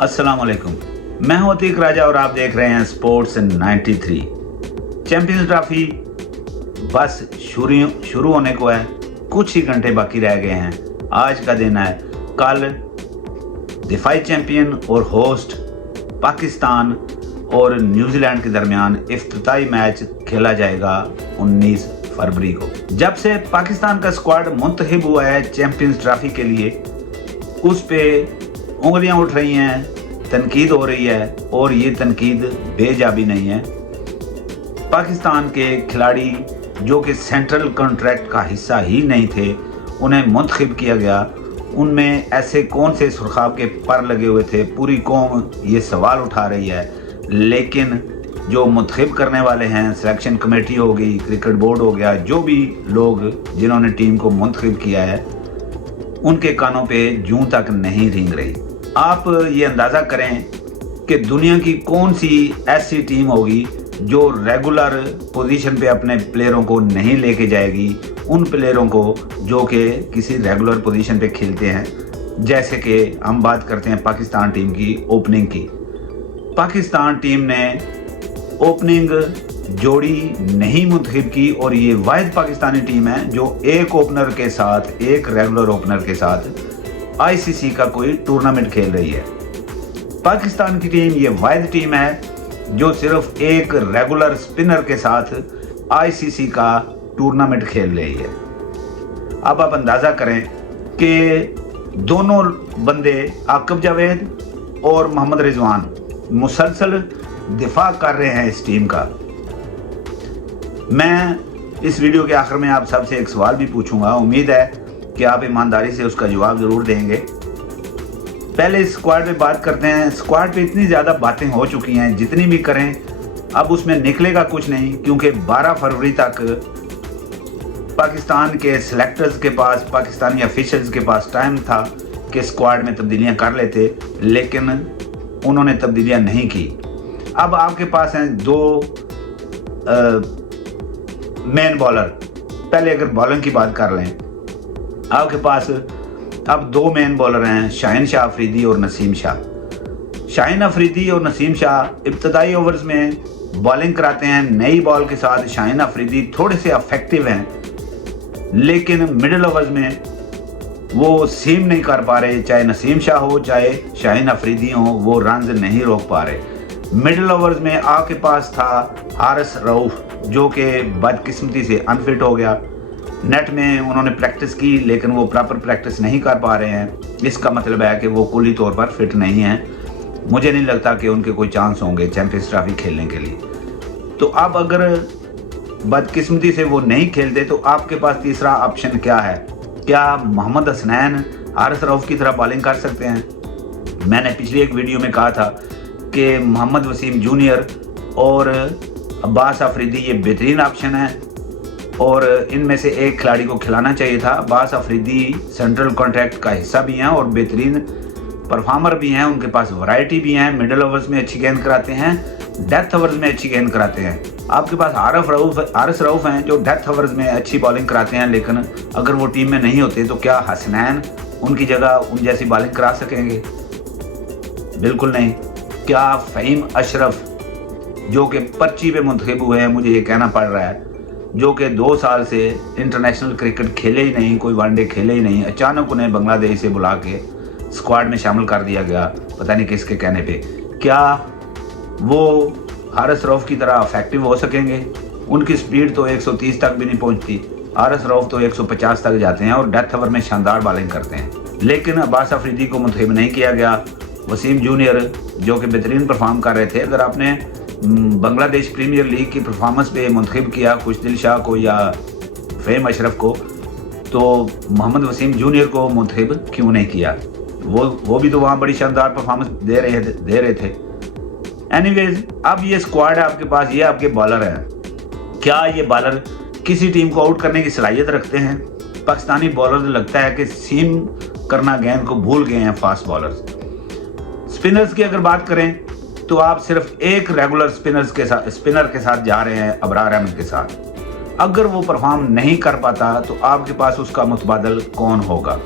अस्सलाम वालेकुम। मैं हूं अतीक राजा और आप देख रहे हैं स्पोर्ट्स 93। चैंपियंस ट्रॉफी बस शुरू होने को है, कुछ ही घंटे बाकी रह गए हैं। आज का दिन है। कल दिफाई चैंपियन और होस्ट पाकिस्तान और न्यूजीलैंड के दरमियान इफ्तिताई मैच खेला जाएगा 19 फरवरी को। जब से पाकिस्तान का स्क्वाड मुंतखब हुआ है चैंपियंस ट्रॉफी के लिए, उस पे उंगलियां उठ रही हैं, तनकीद हो रही है और ये तनकीद बेजाबी नहीं है। पाकिस्तान के खिलाड़ी जो कि सेंट्रल कॉन्ट्रैक्ट का हिस्सा ही नहीं थे, उन्हें मुंतखब किया गया। उनमें ऐसे कौन से सुरखाब के पर लगे हुए थे? पूरी कौम ये सवाल उठा रही है। लेकिन जो मुंतखब करने वाले हैं, सिलेक्शन कमेटी हो गई, क्रिकेट बोर्ड हो गया, जो भी लोग जिन्होंने टीम को मुंतखब किया है, उनके कानों पे जूं तक नहीं रेंग रही। आप ये अंदाज़ा करें कि दुनिया की कौन सी ऐसी टीम होगी जो रेगुलर पोजीशन पे अपने प्लेयरों को नहीं लेके जाएगी, उन प्लेयरों को जो कि किसी रेगुलर पोजीशन पे खेलते हैं। जैसे कि हम बात करते हैं पाकिस्तान टीम की ओपनिंग की। पाकिस्तान टीम ने ओपनिंग जोड़ी नहीं मुंतखब की और ये वाहिद पाकिस्तानी टीम है जो एक ओपनर के साथ, एक रेगुलर ओपनर के साथ आईसीसी का कोई टूर्नामेंट खेल रही है। पाकिस्तान की टीम ये वाहिद टीम है जो सिर्फ एक रेगुलर स्पिनर के साथ आईसीसी का टूर्नामेंट खेल रही है। अब आप अंदाज़ा करें कि दोनों बंदे आकिब जावेद और मोहम्मद रिजवान मुसलसल दिफा कर रहे हैं इस टीम का। मैं इस वीडियो के आखिर में आप सबसे एक सवाल भी पूछूंगा। उम्मीद है कि आप ईमानदारी से उसका जवाब ज़रूर देंगे। पहले इस स्क्वाड पे बात करते हैं। स्क्वाड पे इतनी ज़्यादा बातें हो चुकी हैं, जितनी भी करें अब उसमें निकलेगा कुछ नहीं, क्योंकि 12 फरवरी तक पाकिस्तान के सिलेक्टर्स के पास, पाकिस्तानी ऑफिशियल्स के पास टाइम था कि स्क्वाड में तब्दीलियाँ कर लेते, लेकिन उन्होंने तब्दीलियाँ नहीं की। अब आपके पास हैं दो मेन बॉलर। पहले अगर बॉलिंग की बात कर लें, आपके पास अब दो मेन बॉलर हैं, शाहीन शाह अफरीदी और नसीम शाह। शाहीन अफरीदी और नसीम शाह इब्तदाई ओवर्स में बॉलिंग कराते हैं नई बॉल के साथ। शाहीन अफरीदी थोड़े से अफेक्टिव हैं, लेकिन मिडिल ओवर्स में वो सीम नहीं कर पा रहे। चाहे नसीम शाह हो चाहे शाहीन अफरीदी हो, वो रन्स नहीं रोक पा रहे। मिडिल ओवर्स में आपके पास था हारिस रऊफ, जो कि बदकिस्मती से अनफिट हो गया। नेट में उन्होंने प्रैक्टिस की, लेकिन वो प्रॉपर प्रैक्टिस नहीं कर पा रहे हैं। इसका मतलब है कि वो कुली तौर पर फिट नहीं हैं। मुझे नहीं लगता कि उनके कोई चांस होंगे चैंपियंस ट्रॉफी खेलने के लिए। तो अब अगर बदकिस्मती से वो नहीं खेलते तो आपके पास तीसरा ऑप्शन क्या है? क्या मोहम्मद हसनैन हारिस रऊफ की तरह बॉलिंग कर सकते हैं? मैंने पिछली एक वीडियो में कहा था कि मोहम्मद वसीम जूनियर और अब्बास अफरीदी ये बेहतरीन ऑप्शन है और इनमें से एक खिलाड़ी को खिलाना चाहिए था। अब्बास अफरीदी सेंट्रल कॉन्ट्रैक्ट का हिस्सा भी हैं और बेहतरीन परफॉर्मर भी हैं। उनके पास वैरायटी भी हैं। मिडिल ओवर्स में अच्छी गेंद कराते हैं, डेथ ओवर्स में अच्छी गेंद कराते हैं। आपके पास हारिस रऊफ हैं जो डेथ ओवर्स में अच्छी बॉलिंग कराते हैं, लेकिन अगर वो टीम में नहीं होते तो क्या हसनैन उनकी जगह उन जैसी बॉलिंग करा सकेंगे? बिल्कुल नहीं। क्या फ़हीम अशरफ जो कि पर्ची पे मुंतखब हुए हैं, मुझे ये कहना पड़ रहा है, जो कि 2 साल से इंटरनेशनल क्रिकेट खेले ही नहीं, कोई वनडे खेले ही नहीं, अचानक उन्हें बांग्लादेश से बुला के स्क्वाड में शामिल कर दिया गया, पता नहीं किसके कहने पे। क्या वो हारिस रऊफ की तरह अफेक्टिव हो सकेंगे? उनकी स्पीड तो 130 तक भी नहीं पहुंचती। हारिस रऊफ तो 150 तक जाते हैं और डेथ ओवर में शानदार बॉलिंग करते हैं। लेकिन अब्बास अफरीदी को मुंतखब नहीं किया गया। वसीम जूनियर जो कि बेहतरीन परफॉर्म कर रहे थे, अगर आपने बांग्लादेश प्रीमियर लीग की परफॉर्मेंस पे मुंतखब किया खुशदिल शाह को या फ़हीम अशरफ को, तो मोहम्मद वसीम जूनियर को मुंतखब क्यों नहीं किया? वो भी तो वहाँ बड़ी शानदार परफॉर्मेंस दे रहे थे। एनीवेज, अब ये स्क्वाड है आपके पास, ये आपके बॉलर हैं। क्या ये बॉलर किसी टीम को आउट करने की सलाहियत रखते हैं? पाकिस्तानी बॉलर लगता है कि सीम करना गेंद को भूल गए हैं फास्ट बॉलर्स। स्पिनर्स की अगर बात करें तो आप सिर्फ एक रेगुलर स्पिनर के साथ जा रहे हैं, अबरार अहमद के साथ। अगर वो परफॉर्म नहीं कर पाता तो आपके पास उसका मुतबादल कौन होगा?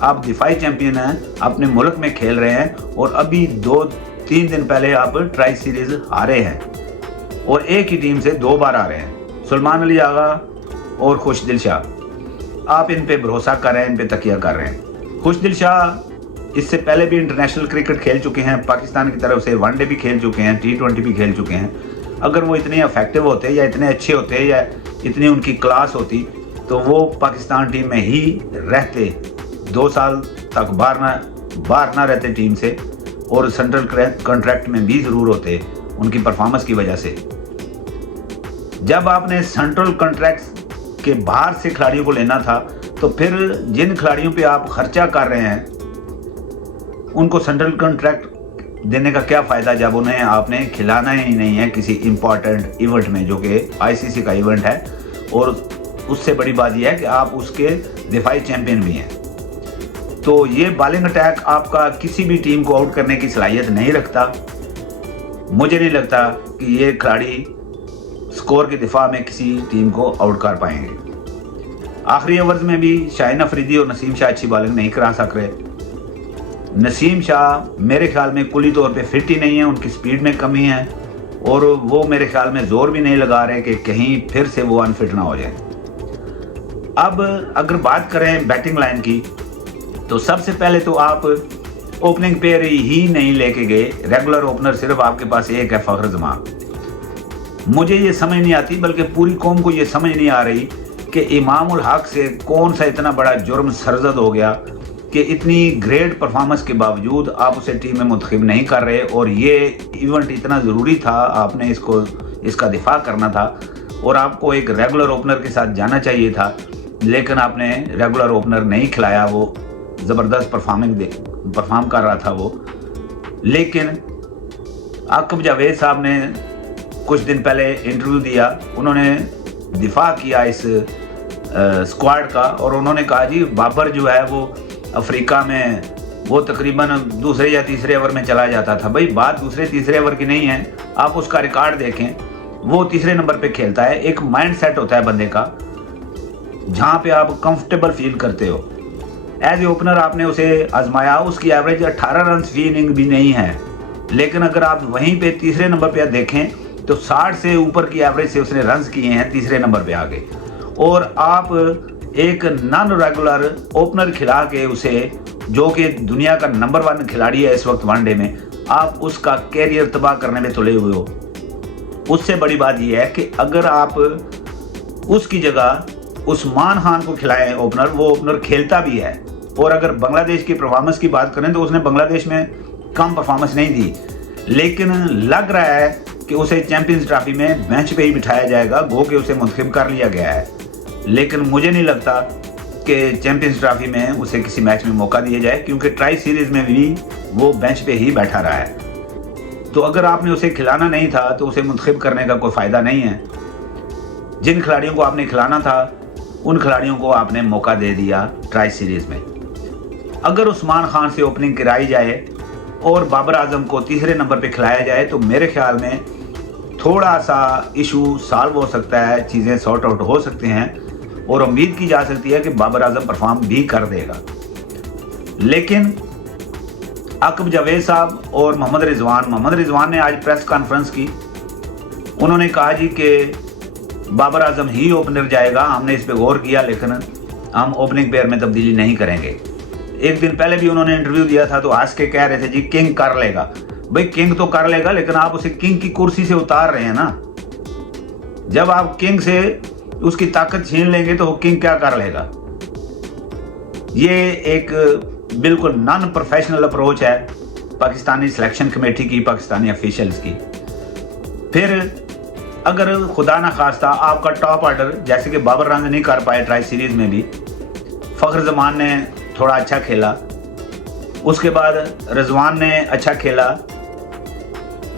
आप दिफाई चैंपियन हैं, अपने मुल्क में खेल रहे हैं और अभी 2-3 दिन पहले आप ट्राई सीरीज हारे हैं और एक ही टीम से 2 बार आ रहे हैं, सुलेमान अली आगा और खुशदिल शाह। आप इन पे भरोसा कर रहे हैं, इन पे तकिया कर रहे हैं। खुशदिल शाह इससे पहले भी इंटरनेशनल क्रिकेट खेल चुके हैं, पाकिस्तान की तरफ से वनडे भी खेल चुके हैं, T20 भी खेल चुके हैं। अगर वो इतने इफेक्टिव होते या इतने अच्छे होते या इतनी उनकी क्लास होती तो वो पाकिस्तान टीम में ही रहते, 2 साल तक बाहर ना रहते टीम से और सेंट्रल कॉन्ट्रैक्ट में भी ज़रूर होते उनकी परफॉर्मेंस की वजह से। जब आपने सेंट्रल कॉन्ट्रैक्ट के बाहर से खिलाड़ियों को लेना था तो फिर जिन खिलाड़ियों पे आप खर्चा कर रहे हैं उनको सेंट्रल कॉन्ट्रैक्ट देने का क्या फ़ायदा जब उन्हें आपने खिलाना ही नहीं है किसी इम्पॉर्टेंट इवेंट में, जो कि ICC का इवेंट है। और उससे बड़ी बात यह है कि आप उसके दिफाई चैंपियन भी हैं। तो ये बॉलिंग अटैक आपका किसी भी टीम को आउट करने की सलाहियत नहीं रखता। मुझे नहीं लगता कि ये खिलाड़ी स्कोर के दिफा में किसी टीम को आउट कर पाएंगे। आखिरी ओवर्स में भी शाहीन अफरीदी और नसीम शाह अच्छी बॉलिंग नहीं करा सक रहे। नसीम शाह मेरे ख्याल में कुली तौर पे फिट ही नहीं है, उनकी स्पीड में कमी है और वो मेरे ख्याल में जोर भी नहीं लगा रहे कि कहीं फिर से वो अनफिट ना हो जाए। अब अगर बात करें बैटिंग लाइन की तो सबसे पहले तो आप ओपनिंग पेयर ही नहीं लेके गए, रेगुलर ओपनर सिर्फ आपके पास एक है, फखर जमान। मुझे ये समझ नहीं आती, बल्कि पूरी कौम को ये समझ नहीं आ रही कि इमाम उल हक से कौन सा इतना बड़ा जुर्म सरजद हो गया कि इतनी ग्रेट परफॉर्मेंस के बावजूद आप उसे टीम में मुंतखब नहीं कर रहे। और ये इवेंट इतना ज़रूरी था, आपने इसका दिफा करना था और आपको एक रेगुलर ओपनर के साथ जाना चाहिए था, लेकिन आपने रेगुलर ओपनर नहीं खिलाया। वो ज़बरदस्त परफॉर्म कर रहा था वो। लेकिन आकिब जावेद साहब ने कुछ दिन पहले इंटरव्यू दिया, उन्होंने दिफा किया इस स्क्वाड का और उन्होंने कहा जी बाबर जो है वो अफ्रीका में वो तकरीबन दूसरे या तीसरे ओवर में चला जाता था। भाई बात दूसरे तीसरे ओवर की नहीं है, आप उसका रिकॉर्ड देखें, वो तीसरे नंबर पे खेलता है। एक माइंड सेट होता है बंदे का जहाँ पे आप कंफर्टेबल फील करते हो। एज ए ओपनर आपने उसे आजमाया, उसकी एवरेज 18 रन फी इनिंग भी नहीं है, लेकिन अगर आप वहीं पे तीसरे नंबर पे देखें तो 60 से ऊपर की एवरेज से उसने रन्स किए हैं तीसरे नंबर पे आगे। और आप एक नॉन रेगुलर ओपनर खिला के उसे, जो कि दुनिया का नंबर 1 खिलाड़ी है इस वक्त वनडे में, आप उसका कैरियर तबाह करने में तुले हुए हो। उससे बड़ी बात यह है कि अगर आप उसकी जगह उस्मान खान को खिलाएं ओपनर, वो ओपनर खेलता भी है। और अगर बांग्लादेश की परफॉर्मेंस की बात करें तो उसने बांग्लादेश में कम परफॉर्मेंस नहीं दी, लेकिन लग रहा है कि उसे चैंपियंस ट्रॉफी में बेंच पे ही बिठाया जाएगा, गो के उसे मुंतखब कर लिया गया है। लेकिन मुझे नहीं लगता कि चैंपियंस ट्रॉफी में उसे किसी मैच में मौका दिया जाए, क्योंकि ट्राई सीरीज में भी वो बेंच पे ही बैठा रहा है। तो अगर आपने उसे खिलाना नहीं था तो उसे मुंतखब करने का कोई फ़ायदा नहीं है। जिन खिलाड़ियों को आपने खिलाना था उन खिलाड़ियों को आपने मौका दे दिया ट्राई सीरीज में। अगर उस्मान खान से ओपनिंग कराई जाए और बाबर आजम को तीसरे नंबर पे खिलाया जाए तो मेरे ख्याल में थोड़ा सा इशू सॉल्व हो सकता है, चीज़ें सॉर्ट आउट हो सकते हैं और उम्मीद की जा सकती है कि बाबर आजम परफॉर्म भी कर देगा। लेकिन आकिब जावेद साहब और मोहम्मद रिजवान ने आज प्रेस कॉन्फ्रेंस की। उन्होंने कहा जी कि बाबर आजम ही ओपनर जाएगा, हमने इस पे गौर किया, लेकिन हम ओपनिंग पेयर में तब्दीली नहीं करेंगे। एक दिन पहले भी उन्होंने इंटरव्यू दिया था तो हंस के कह रहे थे जी किंग कर लेगा। भाई किंग तो कर लेगा, लेकिन आप उसे किंग की कुर्सी से उतार रहे हैं ना। जब आप किंग से उसकी ताकत छीन लेंगे तो वो किंग क्या कर लेगा। ये एक बिल्कुल नॉन प्रोफेशनल अप्रोच है पाकिस्तानी सिलेक्शन कमेटी की, पाकिस्तानी ऑफिशियल्स की। फिर अगर खुदा ना खास्ता आपका टॉप ऑर्डर, जैसे कि बाबर रन नहीं कर पाए ट्राई सीरीज में भी, फखर जमान ने थोड़ा अच्छा खेला, उसके बाद रिजवान ने अच्छा खेला,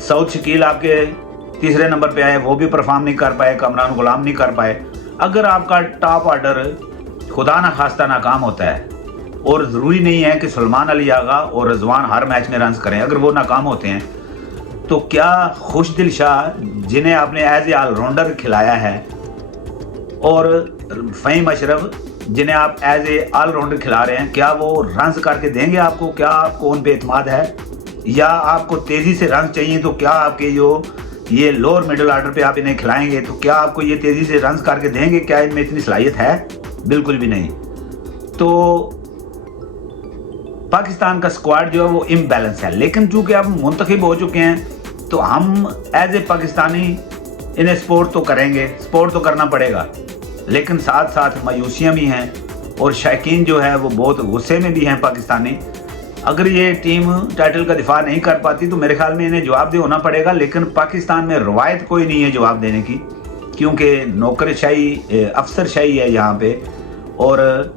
सऊद शकील आपके तीसरे नंबर पे आए, वो भी परफॉर्म नहीं कर पाए, कमरान गुलाम नहीं कर पाए। अगर आपका टॉप ऑर्डर खुदा ना खास्ता नाकाम होता है, और ज़रूरी नहीं है कि सुलेमान अली आगा और रिजवान हर मैच में रन्स करें, अगर वो नाकाम होते हैं तो क्या खुशदिल शाह, जिन्हें आपने एज ए ऑलराउंडर खिलाया है, और फ़हीम अशरफ जिन्हें आप एज ए ऑलराउंडर खिला रहे हैं, क्या वो रन्स करके देंगे आपको? क्या आपको उन पे एतमाद है? या आपको तेज़ी से रन चाहिए? तो क्या आपके जो ये लोअर मिडिल ऑर्डर पे आप इन्हें खिलाएंगे तो क्या आपको ये तेज़ी से रन करके देंगे? क्या इनमें इतनी सलाहियत है? बिल्कुल भी नहीं। तो पाकिस्तान का स्क्वाड जो है वो इम्बैलेंस है, लेकिन चूंकि अब मुंतखब हो चुके हैं तो हम एज ए पाकिस्तानी इन्हें सपोर्ट तो करेंगे, सपोर्ट तो करना पड़ेगा, लेकिन साथ साथ मायूसियाँ भी हैं और शायकीन जो है वो बहुत गुस्से में भी हैं पाकिस्तानी। अगर ये टीम टाइटल का दिफा नहीं कर पाती तो मेरे ख्याल में इन्हें जवाबदेह होना पड़ेगा, लेकिन पाकिस्तान में रवायत कोई नहीं है जवाब देने की, क्योंकि नौकरशाही अफसरशाही है यहाँ पे, और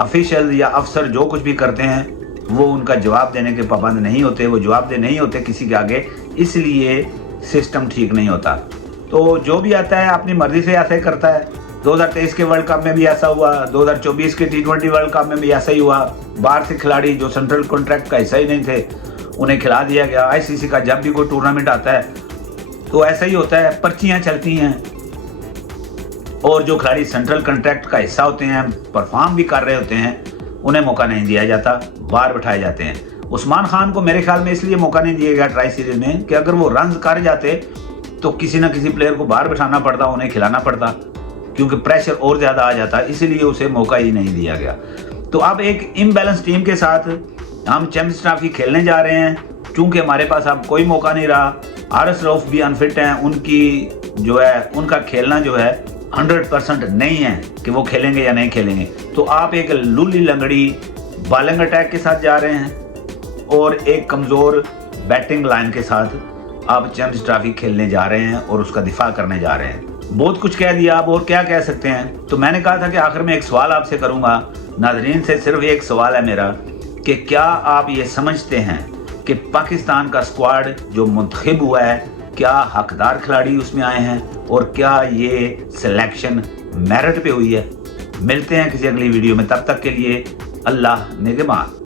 ऑफिशियल या अफसर जो कुछ भी करते हैं वो उनका जवाब देने के पाबंद नहीं होते, वो जवाबदेह नहीं होते किसी के आगे, इसलिए सिस्टम ठीक नहीं होता। तो जो भी आता है अपनी मर्जी से ऐसा ही करता है। 2023 के वर्ल्ड कप में भी ऐसा हुआ, 2024 के T20 वर्ल्ड कप में भी ऐसा ही हुआ। बाहर से खिलाड़ी जो सेंट्रल कॉन्ट्रैक्ट का हिस्सा ही नहीं थे उन्हें खिला दिया गया। ICC का जब भी कोई टूर्नामेंट आता है तो ऐसा ही होता है, पर्चियाँ चलती हैं और जो खिलाड़ी सेंट्रल कॉन्ट्रैक्ट का हिस्सा होते हैं, परफॉर्म भी कर रहे होते हैं, उन्हें मौका नहीं दिया जाता, बाहर बिठाए जाते हैं। उस्मान खान को मेरे ख्याल में इसलिए मौका नहीं दिया गया ट्राई सीरीज में कि अगर वो रन कर जाते तो किसी ना किसी प्लेयर को बाहर बिठाना पड़ता, उन्हें खिलाना पड़ता, क्योंकि प्रेशर और ज़्यादा आ जाता, इसलिए उसे मौका ही नहीं दिया गया। तो अब एक इम्बैलेंस टीम के साथ हम चैंपियंस ट्रॉफी खेलने जा रहे हैं। चूँकि हमारे पास अब कोई मौका नहीं रहा, आरएस रऊफ भी अनफिट हैं, उनकी जो है उनका खेलना जो है 100% नहीं है कि वो खेलेंगे या नहीं खेलेंगे। तो आप एक लूली लंगड़ी बॉलिंग अटैक के साथ जा रहे हैं और एक कमज़ोर बैटिंग लाइन के साथ आप चैंपियंस ट्रॉफी खेलने जा रहे हैं और उसका दिफा करने जा रहे हैं। बहुत कुछ कह दिया, आप और क्या कह सकते हैं। तो मैंने कहा था कि आखिर में एक सवाल आपसे करूंगा, नाज़रीन से सिर्फ एक सवाल है मेरा, कि क्या आप ये समझते हैं कि पाकिस्तान का स्क्वाड जो मुंतखब हुआ है, क्या हकदार खिलाड़ी उसमें आए हैं और क्या ये सिलेक्शन मेरिट पे हुई है? मिलते हैं किसी अगली वीडियो में, तब तक के लिए अल्लाह निगहबान।